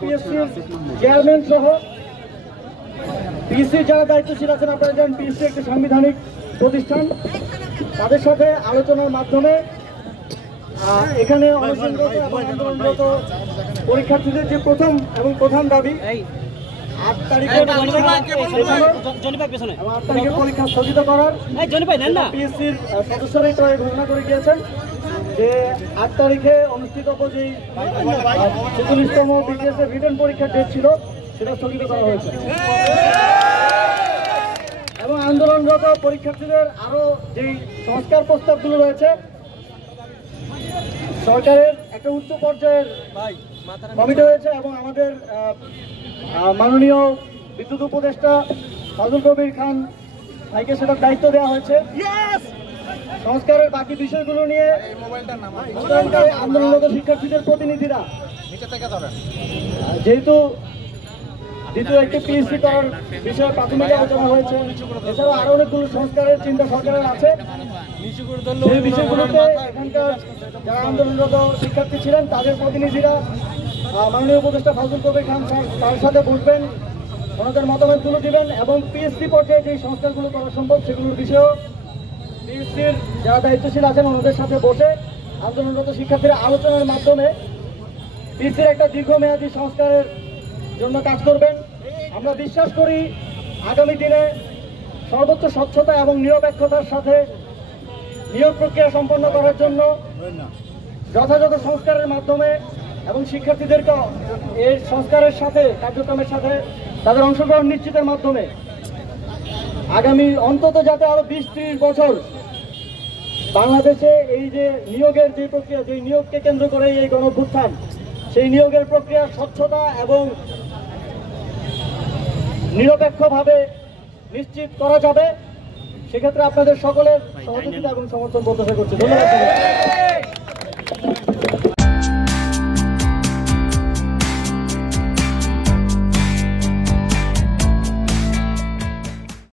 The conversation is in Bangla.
পিএসসির চেয়ারম্যান সহ পিএসসির যারা দায়িত্বশীল আছেন, আপনারা জানেন পিএসসি একটি সাংবিধানিক প্রতিষ্ঠান, তাদের সাথে আলোচনার মাধ্যমে এখানে আন্দোলনরত পরীক্ষার্থীদের যে প্রথম এবং প্রধান দাবি 8 তারিখে পরীক্ষা স্থগিত করার, পিএসসির সদস্যরাই তো ঘোষণা করে গিয়েছেন যে 8 তারিখে অনুষ্ঠিতব্য যেই 46তম বিসিএস এর রিটেন পরীক্ষার ডেট ছিল সেটা স্থগিত করা হয়েছে। এবং আন্দোলনরত পরীক্ষার্থীদের আরো যেই সংস্কার প্রস্তাবগুলো রয়েছে, সরকারের একটা উচ্চ পর্যায়ের কমিটি হয়েছে এবং আমাদের মাননীয় বিদ্যুৎ উপদেষ্টা ফাজুল কবির খান ভাইকে সেটার দায়িত্ব দেওয়া হয়েছে। সংস্কারের বাকি বিষয়গুলো নিয়ে আন্দোলনরত শিক্ষার্থীদের প্রতিনিধিরা, যেহেতু দ্বিতীয় একটি পিএসসি করার বিষয়ে প্রাথমিক আলোচনা হয়েছে, এছাড়াও আরো অনেকগুলো সংস্কারের চিন্তা সরকারের আছে, সেই বিষয়গুলোতে এখানকার যারা আন্দোলনরত শিক্ষার্থী ছিলেন তাদের প্রতিনিধিরা মাননীয় উপদেষ্টা ফাজুল কবির খান তার সাথে বসবেন, ওনাদের মতামতগুলো দিবেন এবং পিএসসি পর্যায়ে যে সংস্কারগুলো করা সম্ভব সেগুলোর বিষয়েও পিএসসির যারা দায়িত্বশীল আছেন ওনাদের সাথে বসে আন্দোলনরত শিক্ষার্থীরা আলোচনার মাধ্যমে পিএসসির একটা দীর্ঘমেয়াদী সংস্কারের জন্য কাজ করবেন। আমরা বিশ্বাস করি আগামী দিনে সর্বোচ্চ স্বচ্ছতা এবং নিরপেক্ষতার সাথে নিয়োগ প্রক্রিয়া সম্পন্ন করার জন্য যথাযথ সংস্কারের মাধ্যমে এবং শিক্ষার্থীদেরকে এই সংস্কারের সাথে কার্যক্রমের সাথে তাদের অংশগ্রহণ নিশ্চিতের মাধ্যমে আগামী অন্তত যাতে আরো 20-30 বছর বাংলাদেশে এই যে নিয়োগের যে প্রক্রিয়া, যে নিয়োগকে কেন্দ্র করে এই গণঅভ্যুত্থান, সেই নিয়োগের প্রক্রিয়া স্বচ্ছতা এবং নিরপেক্ষভাবে নিশ্চিত করা যাবে, সেক্ষেত্রে আপনাদের সকলের সহযোগিতা এবং সমর্থন প্রত্যাশা করছি। ধন্যবাদ।